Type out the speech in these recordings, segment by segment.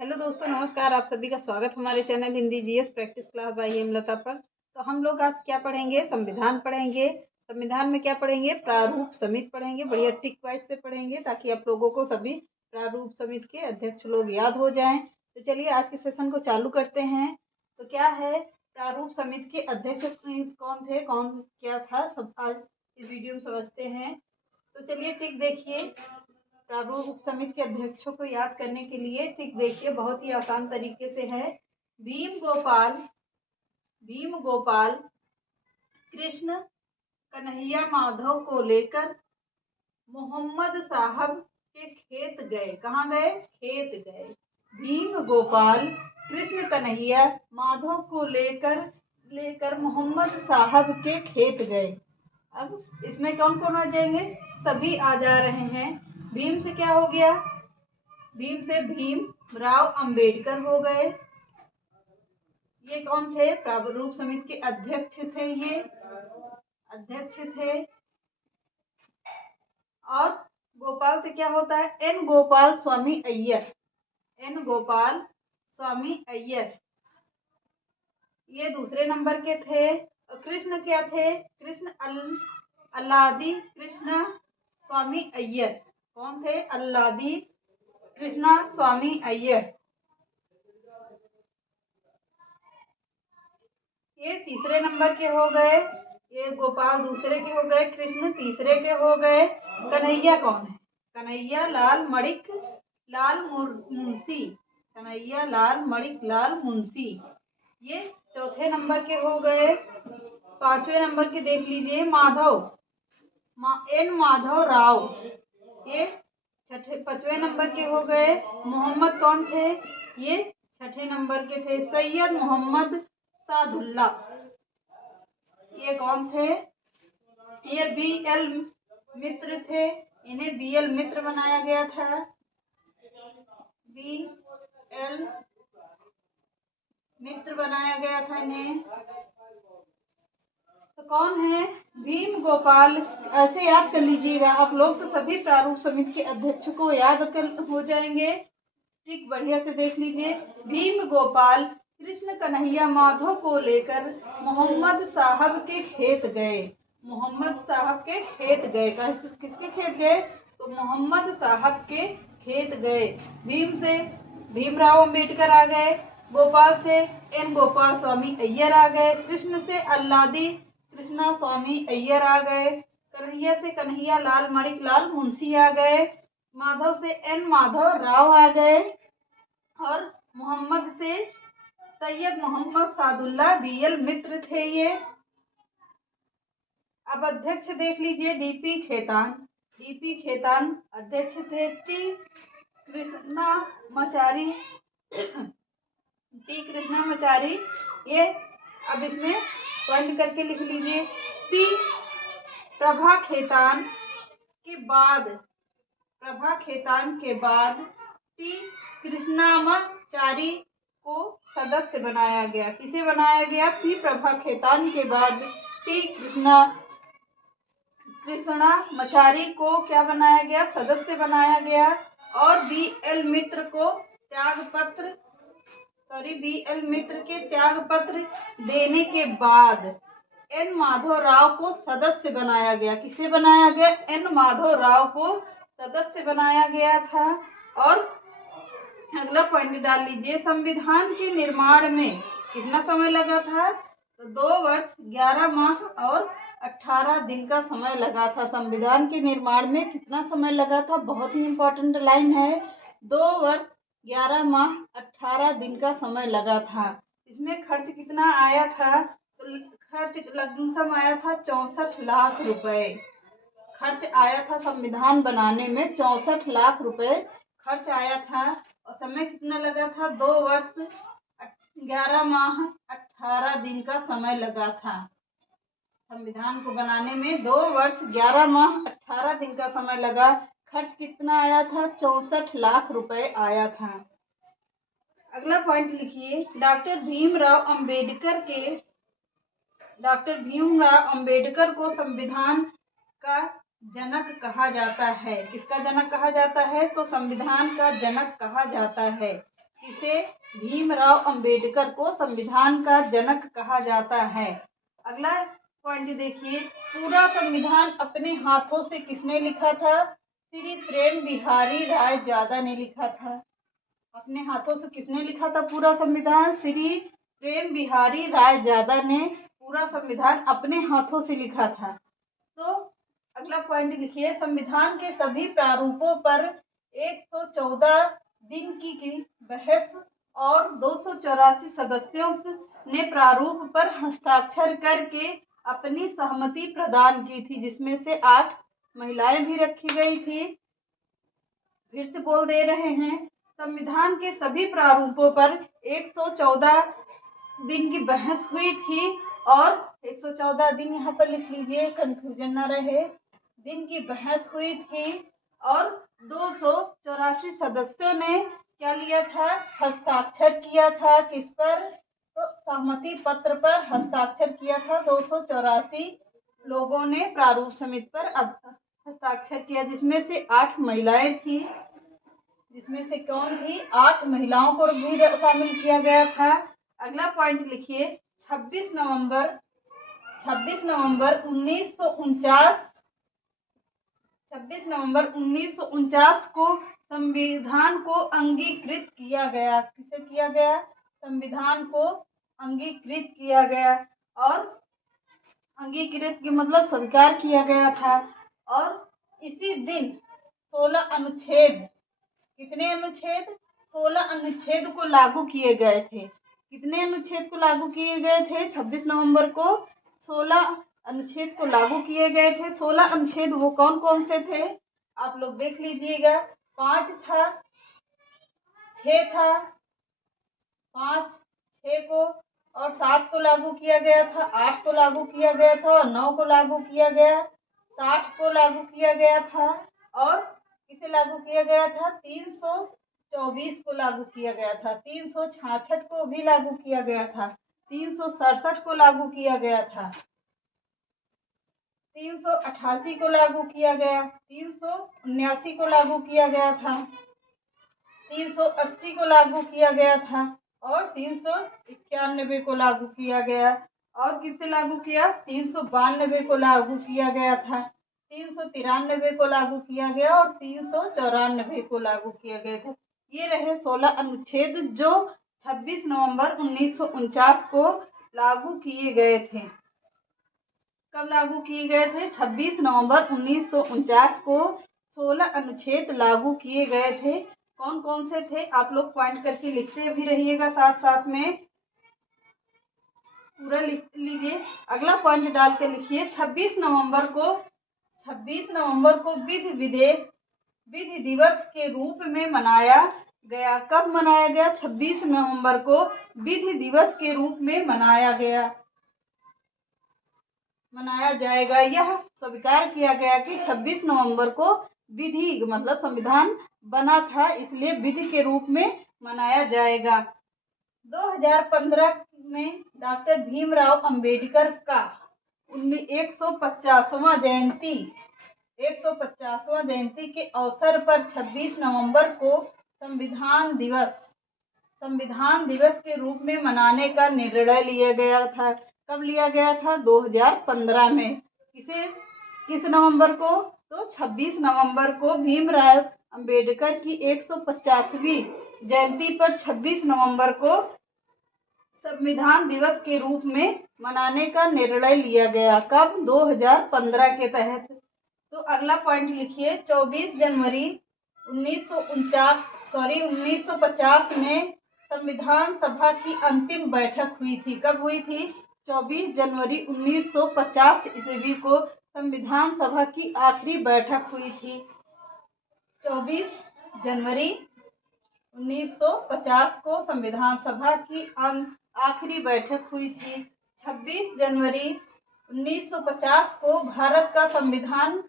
Hello दोस्तों, नमस्कार। आप सभी का स्वागत हमारे channel Hindi GS practice class by Hemlata पर। तो हम लोग आज क्या पढ़ेंगे? संविधान पढ़ेंगे। संविधान में क्या पढ़ेंगे? प्रारूप समिति पढ़ेंगे। बढ़िया टिक वाइज से पढ़ेंगे ताकि आप लोगों को सभी प्रारूप समिति के अध्यक्ष लोग याद हो जाएं। तो चलिए आज के सेशन को चालू करते हैं। तो क्या है, प्रारूप समिति के अध्यक्ष कौन थे, कौन क्या था, सब आज इस वीडियो में समझते हैं। तो चलिए टिक देखिए। प्रारूप समिति के अध्यक्षों को याद करने के लिए टिक देखिए, बहुत ही आसान तरीके से है। भीम गोपाल कृष्ण कन्हैया माधव को लेकर मोहम्मद साहब के खेत गए। कहाँ गए? खेत गए। भीम गोपाल कृष्ण कन्हैया माधव को लेकर मोहम्मद साहब के खेत गए। अब इसमें कौन कौन आ जाएंगे? सभी आ जा रहे हैं। भीम से क्या हो गया? भीम से भीमराव अंबेडकर हो गए। ये कौन थे? प्रारूप समिति के अध्यक्ष थे। ये अध्यक्ष थे। और गोपाल से क्या होता है? एन गोपाल स्वामी अय्यर। एन गोपाल स्वामी अय्यर ये दूसरे नंबर के थे। और कृष्ण क्या थे? कृष्ण अल्लादी कृष्ण स्वामी अय्यर। कौन थे? अल्लादी कृष्णा स्वामी अय्यर। ये तीसरे नंबर के हो गए। ये गोपाल दूसरे के हो गए, कृष्ण तीसरे के हो गए। कन्हैया कौन है? कन्हैया लाल मणिक लाल मुंशी। कन्हैया लाल मणिक लाल मुंशी ये चौथे नंबर के हो गए। पांचवें नंबर के देख लीजिए, एन माधव राव। ये पांचवें नंबर के हो गए। मोहम्मद कौन थे? ये छठे नंबर के थे। सैयद मोहम्मद सादुल्ला ये कौन थे? ये BL मित्र थे। इन्हें BL मित्र बनाया गया था। BL मित्र बनाया गया था इन्हें। तो कौन है? भीम गोपाल। ऐसे याद कर लीजिएगा आप लोग, तो सभी प्रारूप समिति के अध्यक्ष को याद हो जाएंगे। ठीक, बढ़िया से देख लीजिए। भीम गोपाल कृष्ण कन्हैया माधव को लेकर मोहम्मद साहब के खेत गए। मोहम्मद साहब के खेत गए। किसके खेत गए? तो मोहम्मद साहब के खेत गए। भीम से भीमराव अंबेडकर आ गए। गोपाल से एन गोपाल स्वामी अय्यर आ गए। कृष्ण से अल्लादी कृष्णा स्वामी अय्यर आ गए। कन्हैया से कन्हैया लाल मणिक लाल मुंशी आ गए। माधव से एन माधव राव आ गए। और मोहम्मद से सैयद मोहम्मद सादुल्ला BL मित्र थे ये। अब अध्यक्ष देख लीजिए। DP खेतान अध्यक्ष थे। टी कृष्णा मचारी ये अब इसमें पॉइंट करके लिख लीजिए। पी प्रभा खेतान के बाद टी कृष्णामाचारी को सदस्य बनाया गया। किसे बनाया गया? पी प्रभा खेतान के बाद टी कृष्णामाचारी को क्या बनाया गया? सदस्य बनाया गया। और BL मित्र के त्याग पत्र देने के बाद एन माधव राव को सदस्य बनाया गया। किसे बनाया गया? एन माधव राव को सदस्य बनाया गया था। और अगला पॉइंट डाल लीजिए। संविधान के निर्माण में कितना समय लगा था? तो 2 वर्ष 11 माह और 18 दिन का समय लगा था। संविधान के निर्माण में कितना समय लगा था? बहुत ही इंपॉर्टेंट लाइन है। 2 वर्ष 11 माह 18 दिन का समय लगा था। इसमें खर्च कितना आया था? तो खर्च लमसम आया था 64 लाख रुपए। खर्च आया था संविधान बनाने में 64 लाख रुपए खर्च आया था। और समय कितना लगा था? 2 वर्ष 11 माह 18 दिन का समय लगा था। संविधान को बनाने में 2 वर्ष 11 माह 18 दिन का समय लगा। खर्च कितना आया था? 64 लाख रुपए आया था। अगला पॉइंट लिखिए। डॉक्टर भीमराव अंबेडकर को संविधान का जनक कहा जाता है। किसका जनक कहा जाता है? तो संविधान का जनक कहा जाता है। किसे भीमराव अंबेडकर को संविधान का जनक कहा जाता है। अगला पॉइंट देखिए, पूरा संविधान अपने हाथों से किसने लिखा था? श्री प्रेम बिहारी राय जादा ने लिखा था। अपने हाथों से किसने लिखा था पूरा संविधान? श्री प्रेम बिहारी राय जादा ने पूरा संविधान अपने हाथों से लिखा था। तो अगला पॉइंट लिखिए, संविधान के सभी प्रारूपों पर 114 दिन की बहस और 284 सदस्यों ने प्रारूप पर हस्ताक्षर करके अपनी सहमति प्रदान की थी, जिसमें से 8 महिलाएं भी रखी गई थी। फिर से बोल दे रहे हैं, संविधान के सभी प्रारूपों पर 114 दिन की बहस हुई थी और 114 दिन यहाँ पर लिख लीजिए, कंफ्यूजन ना रहे। दिन की बहस हुई थी और 284 सदस्यों ने क्या लिया था? हस्ताक्षर किया था। किस पर? तो सहमति पत्र पर हस्ताक्षर किया था। 284 लोगों ने प्रारूप समिति पर हस्ताक्षर किया, जिसमें से 8 महिलाएं थी। जिसमें से कौन थी? 8 महिलाओं को भी शामिल किया गया था। अगला पॉइंट लिखिए, 26 नवंबर 1949 को संविधान को अंगीकृत किया गया। किसे किया गया? संविधान को अंगीकृत किया गया। और अंगीकृत की मतलब स्वीकार किया गया था। और इसी दिन 16 अनुच्छेद, कितने अनुच्छेद? 16 अनुच्छेद को लागू किए गए थे। कितने अनुच्छेद को लागू किए गए थे? 26 नवंबर को 16 अनुच्छेद को लागू किए गए थे। 16 अनुच्छेद वो कौन कौन से थे? आप लोग देख लीजिएगा। 5 था, 6 था, 5, 6 को और 7 को लागू किया गया था, 8 को लागू किया गया था और 9 को लागू किया गया, 60 को लागू किया गया था और किसे लागू किया गया था? 324 को लागू किया गया था, 366 को भी लागू किया गया था, 367 को लागू किया गया था, 388 को लागू किया गया, 379 को लागू किया गया था, 380 को लागू किया गया था और 391 को लागू किया गया। और किससे लागू किया? 392 को लागू किया गया था, 393 को लागू किया गया और 394 को लागू किया गया था। ये रहे 16 अनुच्छेद जो 26 नवंबर 1949 को लागू किए गए थे। कब लागू किए गए थे? 26 नवंबर 1949 को 16 अनुच्छेद लागू किए गए थे। कौन कौन से थे? आप लोग पॉइंट करके लिखते भी रहिएगा, साथ साथ में पूरा लिख लीजिए। अगला पॉइंट डाल के लिखिए, 26 नवंबर को विधि दिवस के रूप में मनाया गया। कब मनाया गया? 26 नवंबर को विधि दिवस के रूप में मनाया जाएगा। यह स्वीकार किया गया कि 26 नवंबर को विधि मतलब संविधान बना था, इसलिए विधि के रूप में मनाया जाएगा। 2015 में डॉक्टर भीमराव अंबेडकर का 150वां जयंती के अवसर पर 26 नवंबर को संविधान दिवस के रूप में मनाने का निर्णय लिया गया था। कब लिया गया था? 2015 में। किस नवंबर को? तो 26 नवंबर को भीमराव अंबेडकर की 150वीं जयंती पर 26 नवंबर को संविधान दिवस के रूप में मनाने का निर्णय लिया गया। कब? 2015 के तहत। तो अगला पॉइंट लिखिए, 24 जनवरी 1950 में संविधान सभा की अंतिम बैठक हुई थी। कब हुई थी? 24 जनवरी 1950 ईस्वी को संविधान सभा की आखिरी बैठक हुई थी। 24 जनवरी 1950 को संविधान सभा की आखिरी बैठक हुई थी। 26 जनवरी 1950 को भारत का संविधान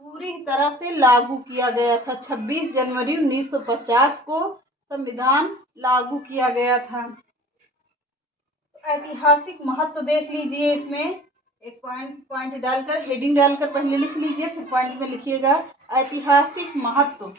पूरी तरह से लागू किया गया था। 26 जनवरी 1950 को संविधान लागू किया गया था। ऐतिहासिक महत्व देख लीजिए। इसमें एक पॉइंट डालकर, हेडिंग डालकर पहले लिख लीजिए, फिर पॉइंट में लिखिएगा। ऐतिहासिक महत्व,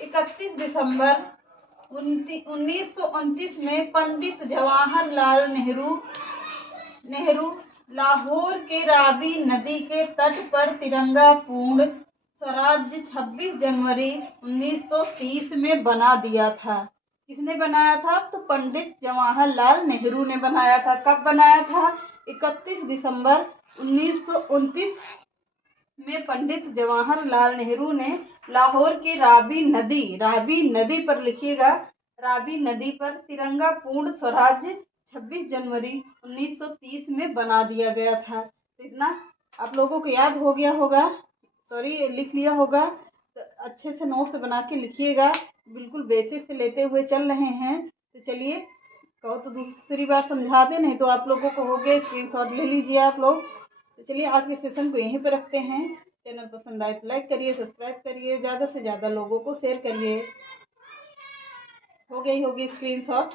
31 दिसंबर 1929 में पंडित जवाहरलाल नेहरू लाहौर के रावी नदी के तट पर तिरंगा पूर्ण स्वराज्य 26 जनवरी 1930 में बना दिया था। किसने बनाया था? तो पंडित जवाहरलाल नेहरू ने बनाया था। कब बनाया था? 31 दिसंबर 1929 में पंडित जवाहरलाल नेहरू ने लाहौर के रावी नदी पर लिखिएगा, रावी नदी पर तिरंगा पूर्ण स्वराज्य 26 जनवरी 1930 में बना दिया गया था। तो इतना आप लोगों को याद हो गया होगा, लिख लिया होगा। तो अच्छे से नोट्स बना के लिखिएगा, बिल्कुल बेसिक से लेते हुए चल रहे हैं। तो चलिए, कहो तो दूसरी बार समझा दें, नहीं तो आप लोगों को हो गया, स्क्रीनशॉट ले लीजिए आप लोग। तो चलिए, आज के सेशन को यहीं पर रखते हैं। चैनल पसंद आए तो लाइक करिए, सब्सक्राइब करिए, ज़्यादा से ज़्यादा लोगों को शेयर करिए। हो गई होगी स्क्रीनशॉट।